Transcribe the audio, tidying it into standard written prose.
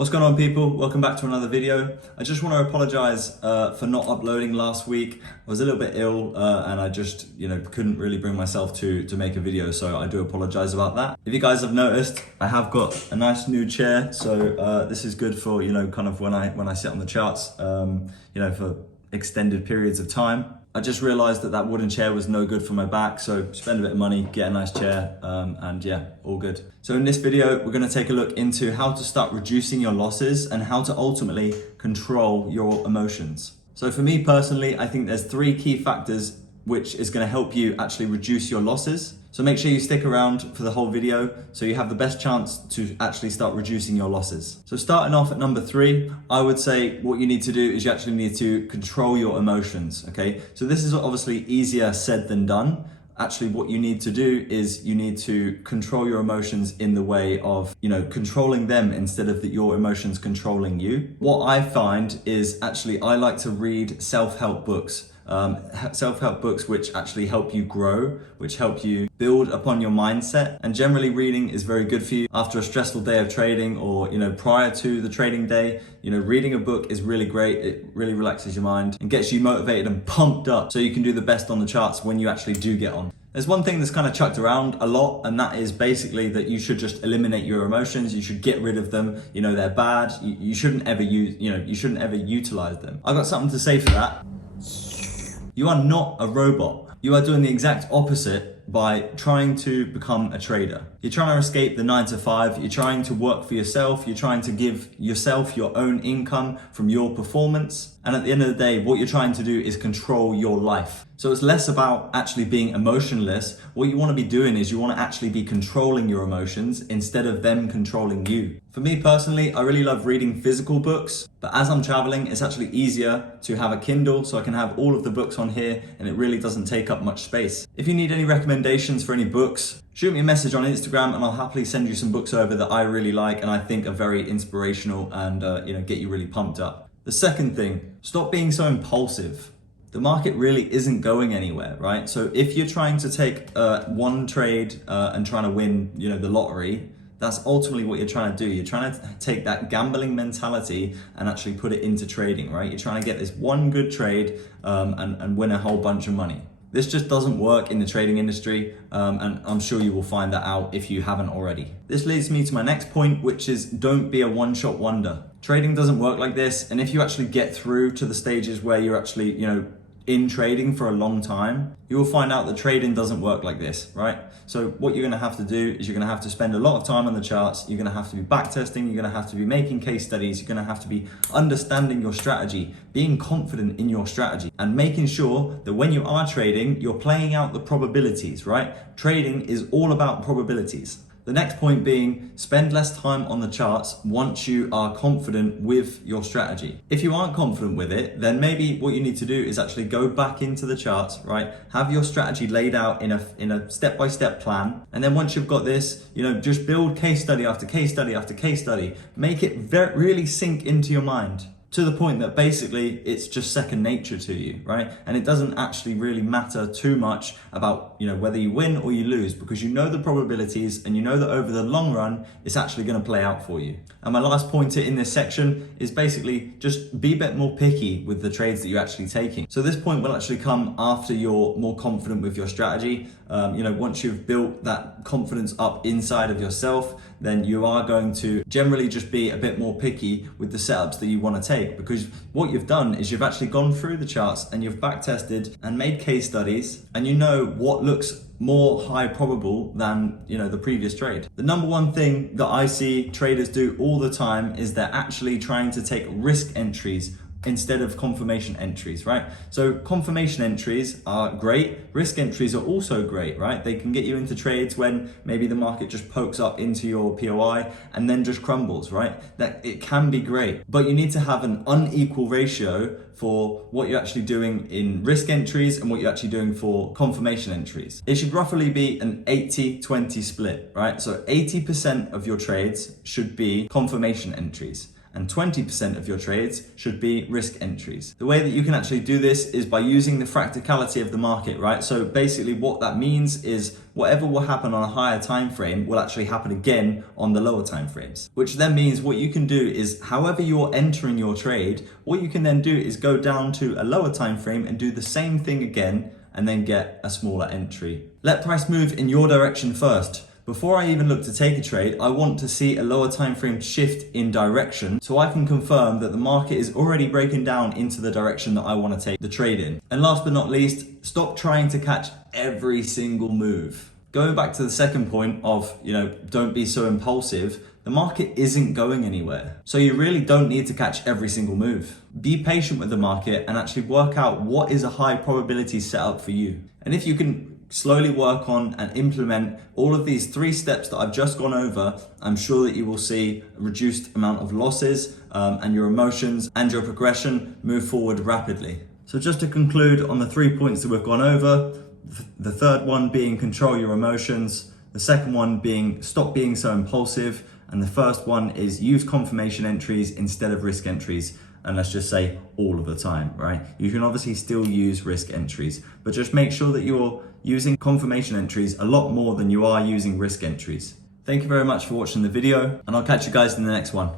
What's going on, people? Welcome back to another video. I just want to apologize for not uploading last week. I was a little bit ill and I just couldn't really bring myself to make a video, so I do apologize about that. If you guys have noticed, I have got a nice new chair, so this is good for kind of when I sit on the charts for extended periods of time. I just realized that wooden chair was no good for my back, so spend a bit of money, get a nice chair, and yeah, all good. So in this video, we're gonna take a look into how to start reducing your losses and how to ultimately control your emotions. So for me personally, I think there's 3 key factors which is gonna help you actually reduce your losses. So make sure you stick around for the whole video so you have the best chance to actually start reducing your losses. So starting off at number 3, I would say what you need to do is you actually need to control your emotions, okay? So this is obviously easier said than done. Actually, what you need to do is you need to control your emotions in the way of, controlling them instead of your emotions controlling you. What I find is actually I like to read self-help books. Self-help books which actually help you grow, which help you build upon your mindset. And generally reading is very good for you after a stressful day of trading or, prior to the trading day. Reading a book is really great. It really relaxes your mind and gets you motivated and pumped up so you can do the best on the charts when you actually do get on. There's one thing that's kind of chucked around a lot, and that is basically that you should just eliminate your emotions. You should get rid of them. They're bad. You shouldn't ever utilize them. I've got something to say for that. You are not a robot. You are doing the exact opposite by trying to become a trader. You're trying to escape the 9 to 5. You're trying to work for yourself. You're trying to give yourself your own income from your performance. And at the end of the day, what you're trying to do is control your life. So it's less about actually being emotionless. What you want to be doing is you want to actually be controlling your emotions instead of them controlling you. For me personally, I really love reading physical books, but as I'm traveling, it's actually easier to have a Kindle so I can have all of the books on here and it really doesn't take up much space. If you need any recommendations for any books, shoot me a message on Instagram and I'll happily send you some books over that I really like and I think are very inspirational and get you really pumped up. The second thing, stop being so impulsive. The market really isn't going anywhere, right? So if you're trying to take one trade and trying to win, the lottery, that's ultimately what you're trying to do. You're trying to take that gambling mentality and actually put it into trading, right? You're trying to get this one good trade and win a whole bunch of money. This just doesn't work in the trading industry, and I'm sure you will find that out if you haven't already. This leads me to my next point, which is don't be a one-shot wonder. Trading doesn't work like this, and if you actually get through to the stages where you're actually, in trading for a long time, you will find out that trading doesn't work like this, right? So what you're gonna have to do is you're gonna have to spend a lot of time on the charts, you're gonna have to be back testing, you're gonna have to be making case studies, you're gonna have to be understanding your strategy, being confident in your strategy, and making sure that when you are trading, you're playing out the probabilities, right? Trading is all about probabilities. The next point being, spend less time on the charts once you are confident with your strategy. If you aren't confident with it, then maybe what you need to do is actually go back into the charts, right? Have your strategy laid out in a step-by-step plan. And then once you've got this, just build case study after case study after case study. Make it really sink into your mind, to the point that basically it's just second nature to you, right? And it doesn't actually really matter too much about, whether you win or you lose, because you know the probabilities and you know that over the long run, it's actually gonna play out for you. And my last pointer in this section is basically just be a bit more picky with the trades that you're actually taking. So this point will actually come after you're more confident with your strategy. Once you've built that confidence up inside of yourself, then you are going to generally just be a bit more picky with the setups that you want to take, because what you've done is you've actually gone through the charts and you've back tested and made case studies, and you know what looks more high probable than the previous trade. The number one thing that I see traders do all the time is they're actually trying to take risk entries instead of confirmation entries, right? So confirmation entries are great. Risk entries are also great, right? They can get you into trades when maybe the market just pokes up into your POI and then just crumbles, right? That it can be great, but you need to have an unequal ratio for what you're actually doing in risk entries and what you're actually doing for confirmation entries. It should roughly be an 80-20 split, right? So 80% of your trades should be confirmation entries and 20% of your trades should be risk entries. The way that you can actually do this is by using the fractality of the market, right? So basically what that means is whatever will happen on a higher time frame will actually happen again on the lower time frames, which then means what you can do is however you're entering your trade, what you can then do is go down to a lower time frame and do the same thing again and then get a smaller entry. Let price move in your direction first. Before I even look to take a trade, I want to see a lower time frame shift in direction so I can confirm that the market is already breaking down into the direction that I want to take the trade in. And last but not least, stop trying to catch every single move. Going back to the second point of, don't be so impulsive, the market isn't going anywhere. So you really don't need to catch every single move. Be patient with the market and actually work out what is a high probability setup for you. And if you can slowly work on and implement all of these 3 steps that I've just gone over, I'm sure that you will see a reduced amount of losses and your emotions and your progression move forward rapidly. So just to conclude on the 3 points that we've gone over, the third one being control your emotions, the second one being stop being so impulsive, and the first one is use confirmation entries instead of risk entries. And let's just say all of the time, right? You can obviously still use risk entries, but just make sure that you're using confirmation entries a lot more than you are using risk entries. Thank you very much for watching the video, and I'll catch you guys in the next one.